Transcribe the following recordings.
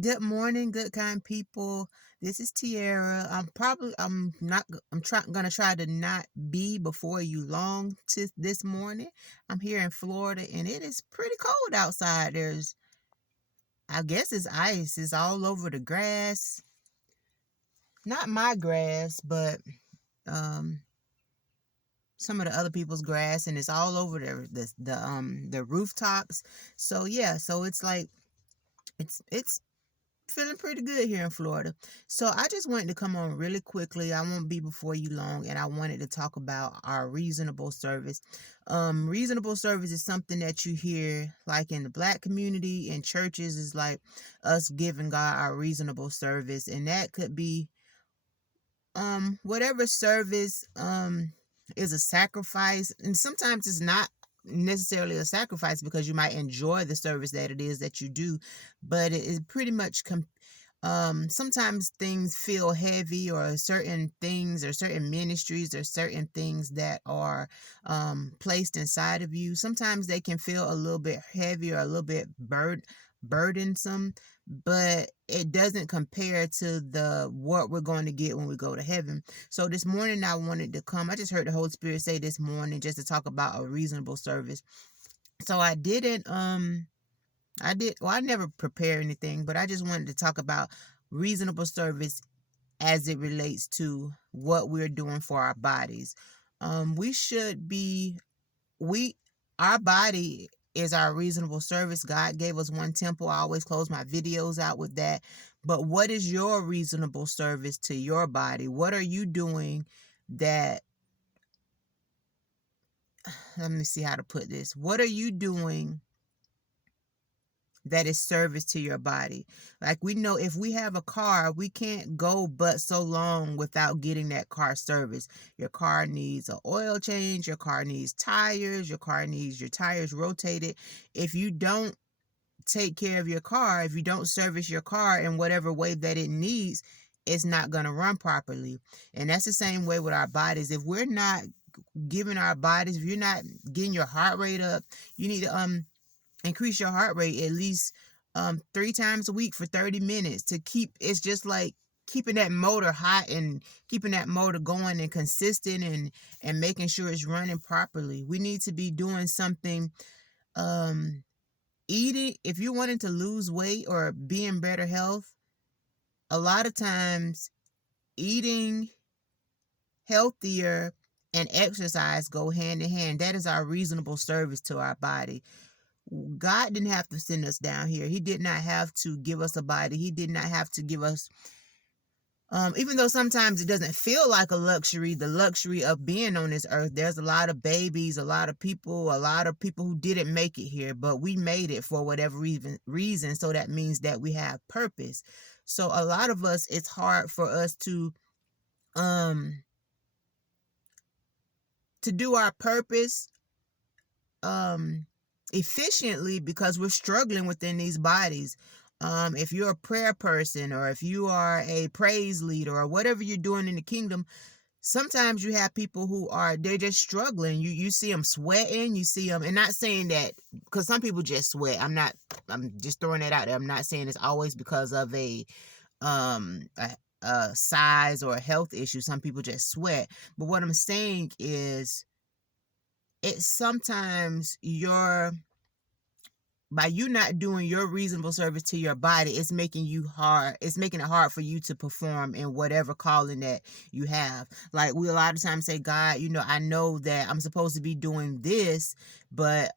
Good morning, good kind people. This is Tiara. I'm not gonna try to not be before you long to this morning. I'm here in Florida and it is pretty cold outside. I guess it's ice. It's all over the grass. Not my grass, but um some of the other people's grass, and it's all over the rooftops. So yeah, so it's like it's feeling pretty good here in Florida. So I just wanted to come on really quickly. I won't be before you long, and I wanted to talk about our reasonable service. Reasonable service is something that you hear like in the black community and churches is like us giving God our reasonable service, and that could be whatever service is a sacrifice, and sometimes it's not necessarily a sacrifice because you might enjoy the service that it is that you do, but it is pretty much sometimes things feel heavy, or certain things or certain ministries or certain things that are placed inside of you, sometimes they can feel a little bit heavy or a little bit burdensome, but it doesn't compare to the what we're going to get when we go to heaven. So this morning I wanted to come. I just heard the Holy Spirit say this morning just to talk about a reasonable service. So I never prepare anything, but I just wanted to talk about reasonable service as it relates to what we're doing for our bodies. We should be we our body is our reasonable service. God gave us one temple. I always close my videos out with that. But what is your reasonable service to your body? What are you doing that let me see how to put this. What are you doing that is service to your body? Like, we know if we have a car, we can't go but so long without getting that car service. Your car needs an oil change, your car needs tires, your car needs your tires rotated. If you don't take care of your car, if you don't service your car in whatever way that it needs, it's not going to run properly. And that's the same way with our bodies. If we're not giving our bodies, if you're not getting your heart rate up, you need to increase your heart rate at least 3 times a week for 30 minutes to keep. It's just like keeping that motor hot and keeping that motor going and consistent, and making sure it's running properly. We need to be doing something. Eating, if you're wanting to lose weight or be in better health, a lot of times eating healthier and exercise go hand in hand. That is our reasonable service to our body. God didn't have to send us down here. He did not have to give us a body. He did not have to give us, even though sometimes it doesn't feel like a luxury, the luxury of being on this earth. There's a lot of babies, a lot of people who didn't make it here, but we made it for whatever reason. So that means that we have purpose. So a lot of us, it's hard for us um to do our purpose um efficiently because we're struggling within these bodies. If you're a prayer person, or if you are a praise leader, or whatever you're doing in the kingdom, sometimes you have people who are, they're just struggling. You see them sweating, you see them, and not saying that because some people just sweat. I'm just throwing that out there. I'm not saying it's always because of um a, a size or a health issue. Some people just sweat. But what I'm saying is, it's sometimes your by you not doing your reasonable service to your body, it's making it hard for you to perform in whatever calling that you have. Like, we a lot of times say, God, I know that I'm supposed to be doing this, but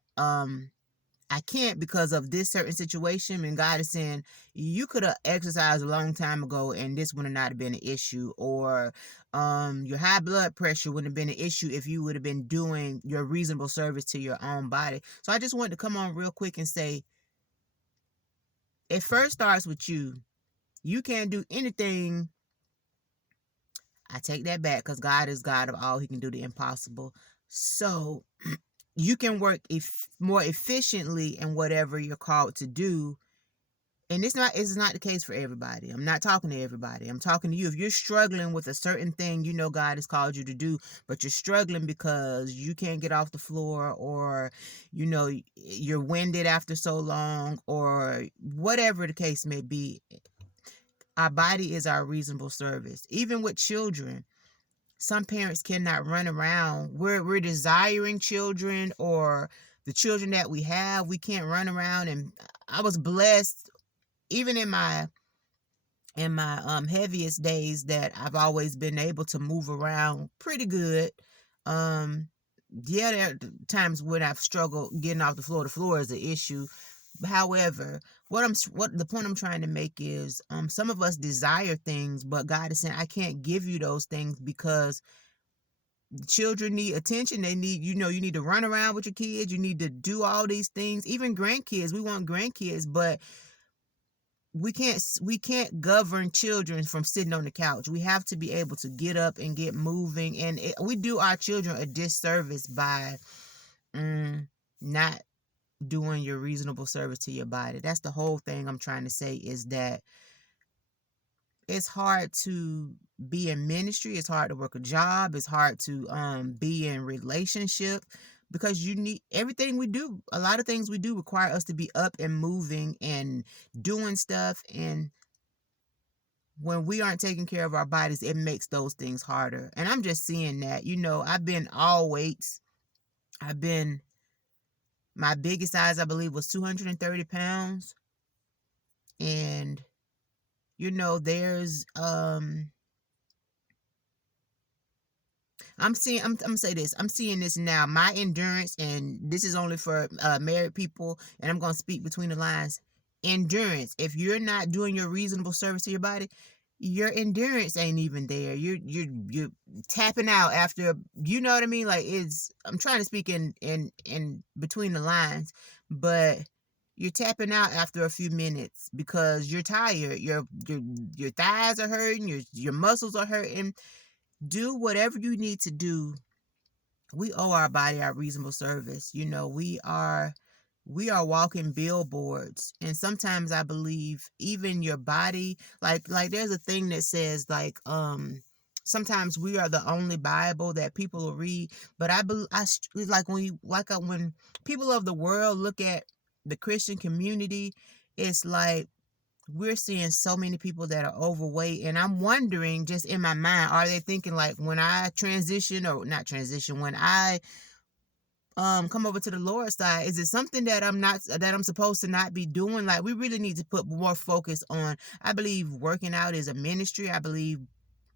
I can't because of this certain situation. And God is saying, you could have exercised a long time ago and this would have not have been an issue. Or your high blood pressure wouldn't have been an issue if you would have been doing your reasonable service to your own body. So I just wanted to come on real quick and say, it first starts with you. You can't do anything. I take that back, because God is God of all. He can do the impossible. So you can work more efficiently in whatever you're called to do And it's not the case for everybody. I'm not talking to everybody. I'm talking to you. If you're struggling with a certain thing you know God has called you to do, but you're struggling because you can't get off the floor, or you're winded after so long, or whatever the case may be, our body is our reasonable service. Even with children, some parents cannot run around. We're desiring children, or the children that we have, we can't run around. And I was blessed, even in my heaviest days, that I've always been able to move around pretty good. Um yeah, there are times when I've struggled getting off the floor. The floor is an issue. However, what the point I'm trying to make is, some of us desire things, but God is saying, I can't give you those things, because children need attention. They need, you need to run around with your kids. You need to do all these things. Even grandkids, we want grandkids, but we can't govern children from sitting on the couch. We have to be able to get up and get moving, and we do our children a disservice by not doing your reasonable service to your body. That's the whole thing I'm trying to say, is that it's hard to be in ministry. It's hard to work a job. It's hard to be in relationship, because you need everything we do. A lot of things we do require us to be up and moving and doing stuff. And when we aren't taking care of our bodies, it makes those things harder. And I'm just seeing that. I've been all weights. My biggest size, I believe, was 230 pounds. And, there's, I'm gonna say this. I'm seeing this now. My endurance, and this is only for married people, and I'm gonna speak between the lines. Endurance. If you're not doing your reasonable service to your body, your endurance ain't even there. You're tapping out after. You know what I mean? Like, I'm trying to speak in between the lines, but you're tapping out after a few minutes because you're tired. Your thighs are hurting. Your muscles are hurting. Do whatever you need to do. We owe our body our reasonable service. We are walking billboards. And sometimes I believe even your body, like there's a thing that says, like, sometimes we are the only Bible that people will read. But I believe, like, when people of the world look at the Christian community, it's like we're seeing so many people that are overweight. And I'm wondering, just in my mind, are they thinking, like, when I transition, or not transition, when I come over to the Lord's side, is it something that I'm supposed to not be doing? Like, we really need to put more focus on, I believe working out is a ministry. I believe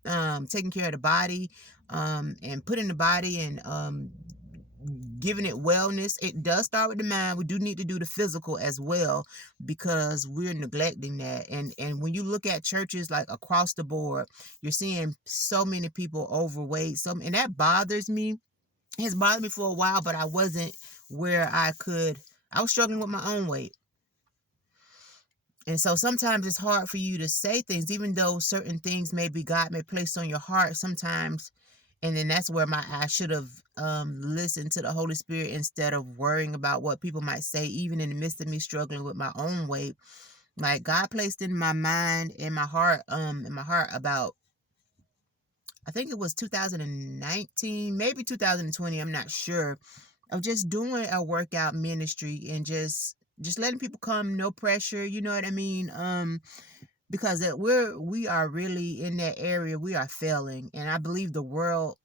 taking care of the body, and putting the body, and giving it wellness. It does start with the mind. We do need to do the physical as well, because we're neglecting that. And when you look at churches, like, across the board, you're seeing so many people overweight. And that bothers me. It's bothered me for a while, but I wasn't where I was struggling with my own weight. And so sometimes it's hard for you to say things, even though certain things maybe God may place on your heart sometimes. And then that's where I should have listened to the Holy Spirit, instead of worrying about what people might say, even in the midst of me struggling with my own weight. Like, God placed in my mind, in my heart about, I think it was 2019, maybe 2020, I'm not sure, of just doing a workout ministry, and just letting people come, no pressure, you know what I mean? Because we are really in that area, we are failing. And I believe the world,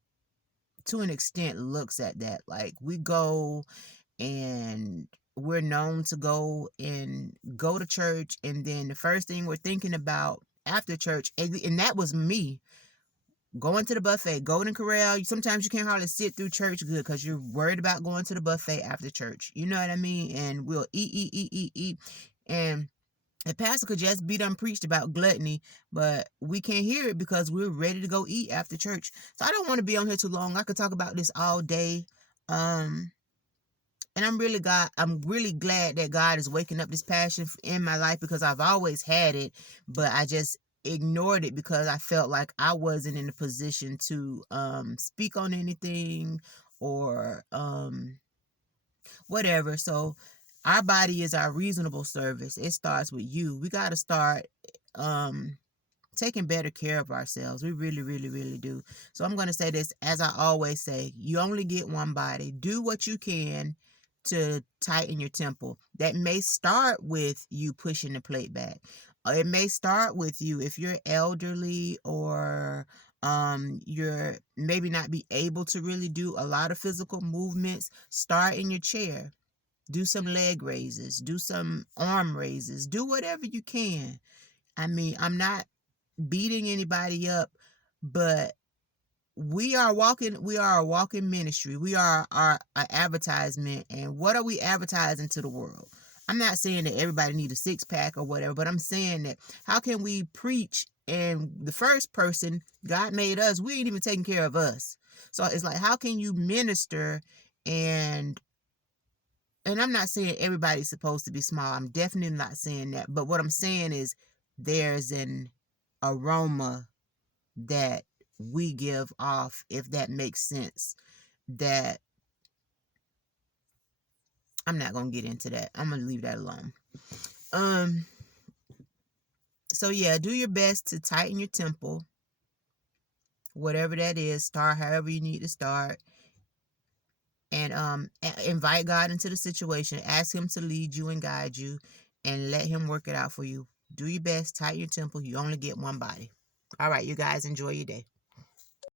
to an extent, looks at that. Like, we go, and we're known to go to church, and then the first thing we're thinking about after church, and that was me, going to the buffet, Golden Corral. Sometimes you can't hardly sit through church good because you're worried about going to the buffet after church. You know what I mean? And we'll eat. And the pastor could just be done preached about gluttony, but we can't hear it because we're ready to go eat after church. So I don't want to be on here too long. I could talk about this all day. And I'm really glad that God is waking up this passion in my life, because I've always had it, but I just ignored it because I felt like I wasn't in a position to speak on anything, or whatever. So Our body is our reasonable service. It starts with you. We got to start taking better care of ourselves. We really, really, really do. So I'm going to say this, as I always say, you only get one body. Do what you can to tighten your temple. That may start with you pushing the plate back. It may start with you, if you're elderly or you're maybe not be able to really do a lot of physical movements, start in your chair. Do some leg raises, do some arm raises, do whatever you can. I mean, I'm not beating anybody up, but we are a walking ministry. We are our advertisement. And what are we advertising to the world? I'm not saying that everybody needs a six-pack or whatever, but I'm saying that how can we preach, and the first person, God made us, we ain't even taking care of us. So it's like, how can you minister? And I'm not saying everybody's supposed to be small. I'm definitely not saying that. But what I'm saying is there's an aroma that we give off, if that makes sense, that I'm not going to get into that. I'm going to leave that alone. So yeah, do your best to tighten your temple, whatever that is. Start however you need to start, and invite God into the situation. Ask him to lead you and guide you, and let him work it out for you. Do your best, tighten your temple. You only get one body. All right, you guys, enjoy your day.